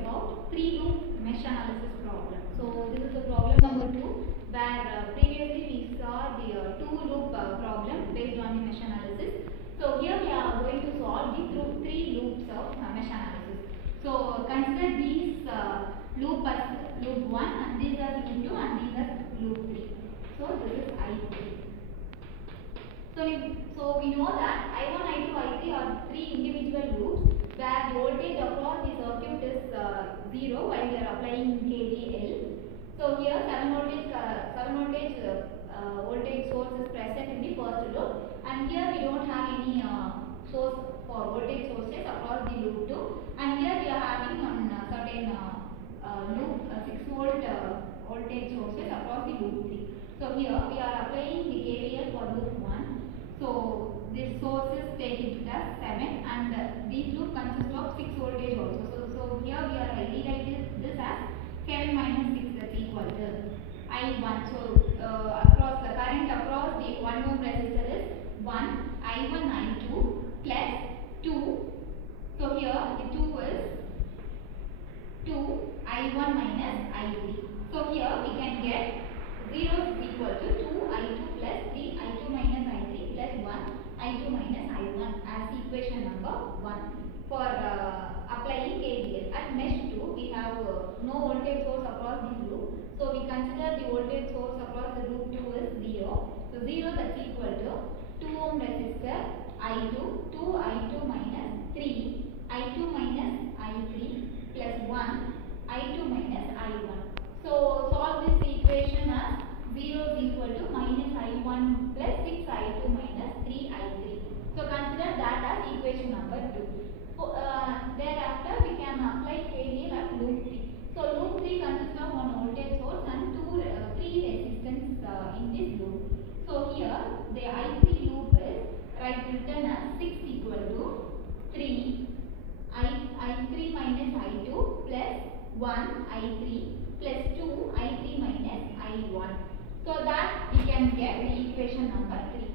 about 3-loop mesh analysis problem. So this is the problem number 2, where previously we saw the 2-loop problem based on the mesh analysis. So here we are going to solve the 3 loops of mesh analysis. So consider these loop as loop 1 and these are loop 2 and these are loop 3. So this is I3. So we know that I1, I2, I3 are 3 individual loops where the voltage across the circuit is 0 while we are applying KVL. So here 7 voltage source is present in the first loop, and here we don't have any source for voltage sources across the loop 2, and here we are having on certain loop 6 volt voltage sources across the loop 3. So here we are applying the KVL for loop 1. So this source is taken as 7 and these loop consist of 6 voltage also. So here we are rewriting this as 7 minus 6 is equal to I1. So across the current across the 1 ohm resistor is 1 I1 I2 plus 2. So here the 2 is 2 I1 minus I3. So here we can get 0 is equal to 2 I2 plus 3 I2 minus I3 plus 1 I2 minus I1 as equation number 1 for applying KVL. At mesh 2 we have no voltage source across this loop. So we consider the voltage source across the loop 2 is 0. So 0 that's equal to 2 ohm resistor I2, 2 I2 minus 3 I2 minus I3 plus 1 I2 minus I1. So solve this equation as 0 is equal to minus I1 plus 6 I2 minus 3 I3. So consider that as equation number 2. Thereafter we can apply KVL at loop 3. So loop 3 consists of one voltage source and 3 resistance in this loop. So here the I3 loop is written as 6 equal to 3 I3 minus I2 plus 1 I3 plus 2 I3 minus I1. So that we can get the equation number 3.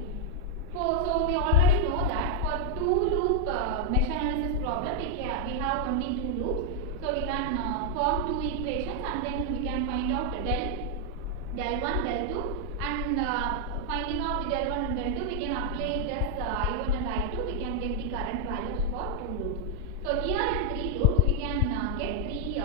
So we already know that for 2 loop mesh analysis problem we have only 2 loops. So we can form 2 equations and then we can find out del 1, del 2, and finding out the del 1 and del 2 we can apply it as I1 and I2. We can get the current values for 2 loops. So here in 3 loops we can get 3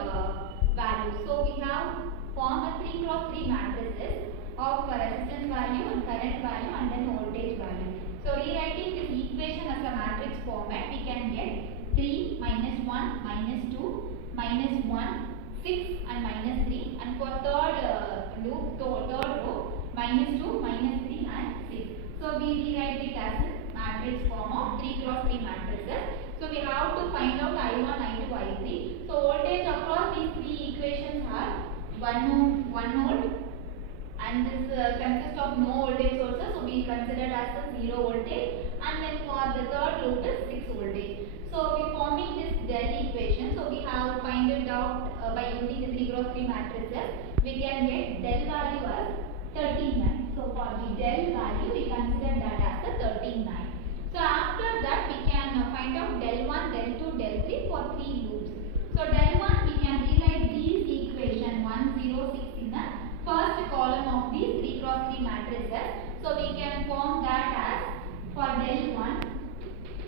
values. So we have formed a 3 cross 3 matrices of resistance value and current value and then voltage value. So rewriting this equation as a matrix format, we can get 3 minus 1 minus 2 minus 1 6 and minus 3, and for third row minus 2 minus 3 and 6. So we rewrite it as a matrix form of 3 cross 3 matrices. So we have to find out I1, I2, I3. So voltage across these 3 equations are 1 volt, and this consists of no voltage sources, so we consider as a 0 voltage, and then for the third loop is 6 voltage. So we forming this del equation, so we have find it out by using the 3 cross 3 matrices. We can get del value as 39. So for the del value we consider that as a 39. So after that we can find out del 1, del 2, del 3 for 3 loops. So del 1 we can rewrite these equation 1, 0, 6 in the first column of these 3 cross 3 matrices. So we can form that as, for del 1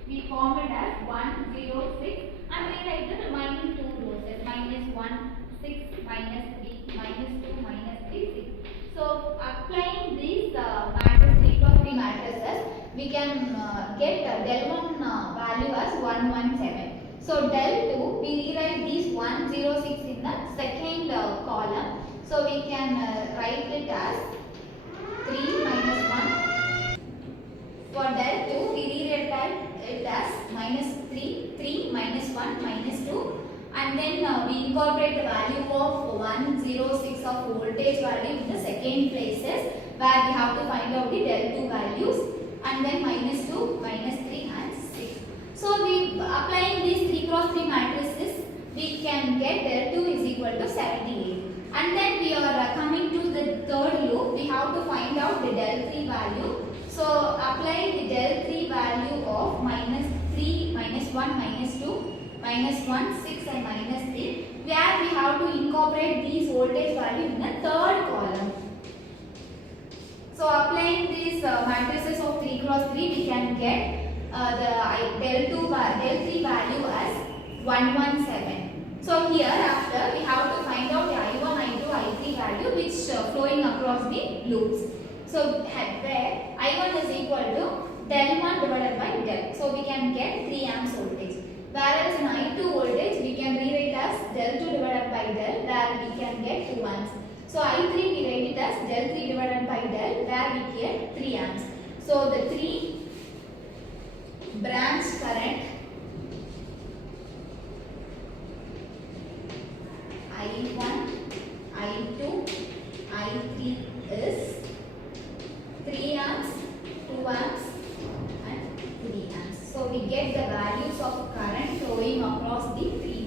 we form it as 1, 0, 6 and rewrite the remaining 2 rows as minus 1, 6, minus 3, minus 2, minus 3, 6. So applying these 3 cross 3 matrices, we can get del 1 value as 117. So del 2 we rewrite these 1, 0, 6 in the second column. So we can write it as 3 minus 1. For del 2 we rewrite it as minus 3, 3 minus 1 minus 2, and then we incorporate the value of 1, 0, 6 of voltage value in the second places where we have to find out the del 2 values, and then minus 2, minus 3 and 6. So we applying these 3 cross 3 matrices, we can get del 2 is equal to 78. And then we are coming to the third loop. We have to find out the del 3 value. So apply the del 3 value of minus 3, minus 1, minus 2, -1, 6 and -3, where we have to incorporate these voltage value in the third column. So applying these matrices of 3 cross 3, we can get del 3 value as 117. So here after we have to find out the I1, I2, I3 value which flowing across the loops. So where I1 is equal to del 1 divided by del. So we can get 3 amps voltage. Whereas in I2 voltage we can rewrite as del 2 divided by del, where we can get 2 amps. So I3 we write it as del 3 divided by del, where we get 3 amps. So the 3 branch current I1, I2, I3 is 3 amps, 2 amps and 3 amps. So we get the values of current flowing across the 3